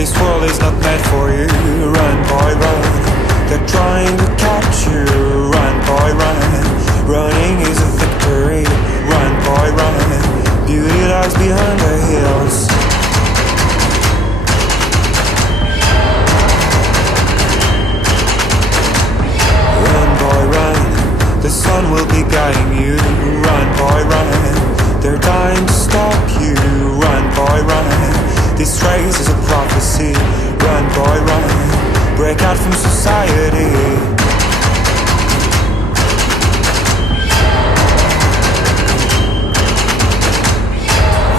This world is not meant for you. Run, boy, run. They're trying to catch you. Run, boy, run. Running is a victory. Run, boy, run. Beauty lies behind the hills. Run, boy, run. The sun will be guiding you. Run, boy, run. They're dying to stop you. Run, boy, run. This race is a prophecy. Run, boy, run. Break out from society.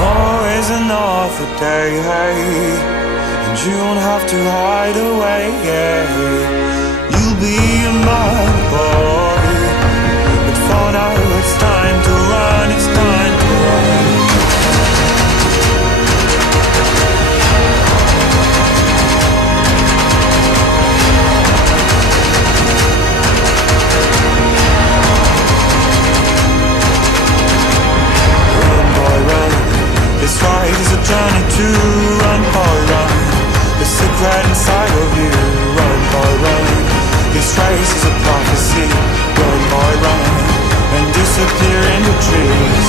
Always another day, hey, and you don't have to hide away, yeah. You'll be a man, boy, but for now it's time to run, it's time to run. This ride is a journey to run, boy, run. The secret inside of you, run, boy, run. This race is a prophecy, run, boy, run. And disappear in the trees.